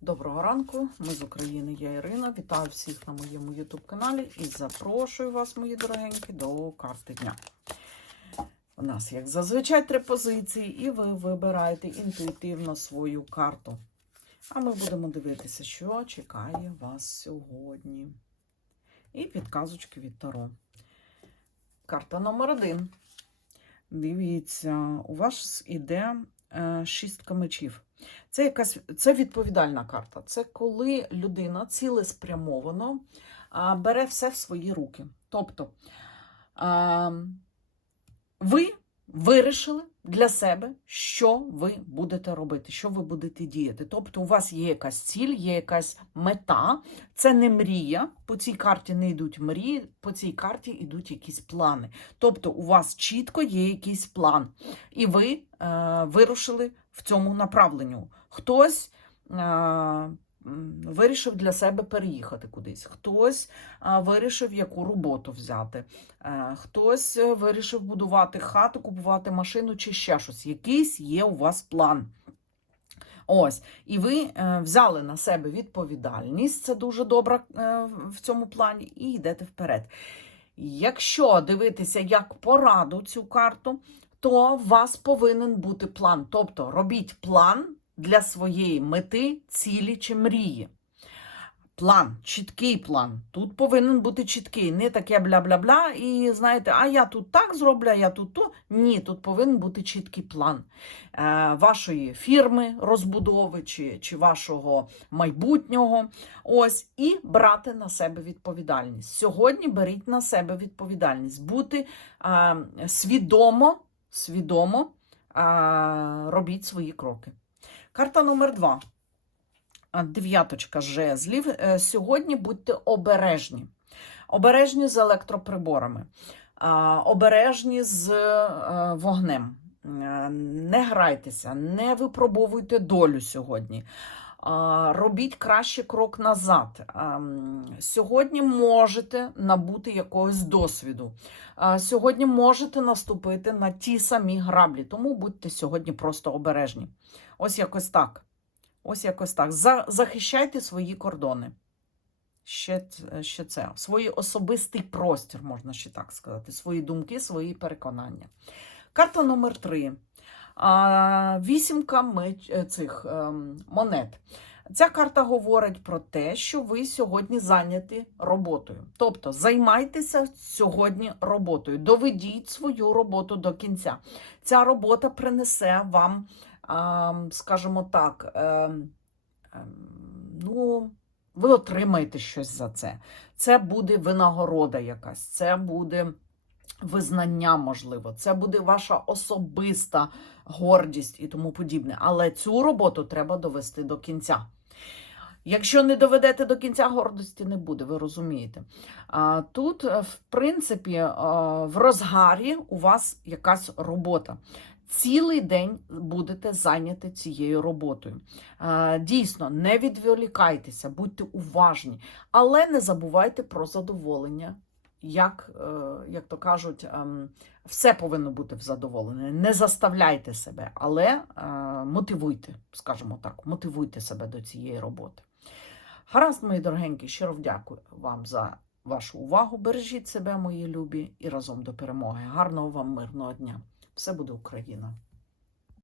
Доброго ранку, ми з України, я Ірина. Вітаю всіх на моєму YouTube каналі і запрошую вас, мої дорогенькі, до карти дня. У нас, як зазвичай, три позиції, і ви вибираєте інтуїтивно свою карту. А ми будемо дивитися, що чекає вас сьогодні. І підказочки від Таро. Карта номер один. Дивіться, у вас іде е, шістка мечів. Це якась це відповідальна карта. Це коли людина цілеспрямовано бере все в свої руки. Тобто ви вирішили для себе, що ви будете робити, що ви будете діяти. Тобто, у вас є якась ціль, є якась мета. Це не мрія. По цій карті не йдуть мрії, по цій карті йдуть якісь плани. Тобто, у вас чітко є якийсь план, і ви е, вирушили в цьому направленню. Хтось е, вирішив для себе переїхати кудись, хтось вирішив яку роботу взяти, е, хтось е, вирішив будувати хату, купувати машину чи ще щось. Якийсь є у вас план. Ось, і ви е, взяли на себе відповідальність, це дуже добре в цьому плані, і йдете вперед. Якщо дивитися як пораду цю карту, то у вас повинен бути план. Тобто робіть план для своєї мети, цілі чи мрії. План, чіткий план. Тут повинен бути чіткий, не таке бля-бля-бля, і знаєте, а я тут так зроблю, а я тут то. Ні, тут повинен бути чіткий план е, вашої фірми, розбудови чи, чи вашого майбутнього. Ось, і брати на себе відповідальність. Сьогодні беріть на себе відповідальність, бути е, свідомо, свідомо е, робіть свої кроки. Карта номер два. Дев'яточка жезлів. Е, Сьогодні будьте обережні. Обережні з електроприборами, обережні з е, вогнем. Е, Не грайтеся, не випробовуйте долю сьогодні. Робіть краще крок назад. Сьогодні можете набути якогось досвіду. Сьогодні можете наступити на ті самі граблі, тому будьте сьогодні просто обережні. Ось якось так. Ось якось так. За, захищайте свої кордони. Ще, ще це. Свій особистий простір, можна ще так сказати. Свої думки, свої переконання. Карта номер три. Вісімка меч, е, цих ем, монет. Ця карта говорить про те, що ви сьогодні зайняті роботою. Тобто займайтеся сьогодні роботою. Доведіть свою роботу до кінця. Ця робота принесе вам ам, скажімо так, ем, ем, ну, ви отримаєте щось за це. Це буде винагорода якась, це буде визнання, можливо, це буде ваша особиста гордість і тому подібне. Але цю роботу треба довести до кінця. Якщо не доведете до кінця, гордості не буде, ви розумієте. Тут, в принципі, в розгарі у вас якась робота. Цілий день будете зайняті цією роботою. Дійсно, не відволікайтеся, будьте уважні, але не забувайте про задоволення. Як, е, як то кажуть, ем, все повинно бути в задоволенні. Не заставляйте себе, але е, мотивуйте, скажімо так, мотивуйте себе до цієї роботи. Гаразд, мої дорогенькі, щиро вдякую вам за вашу увагу. Бережіть себе, мої любі, і разом до перемоги. Гарного вам мирного дня! Все буде Україна!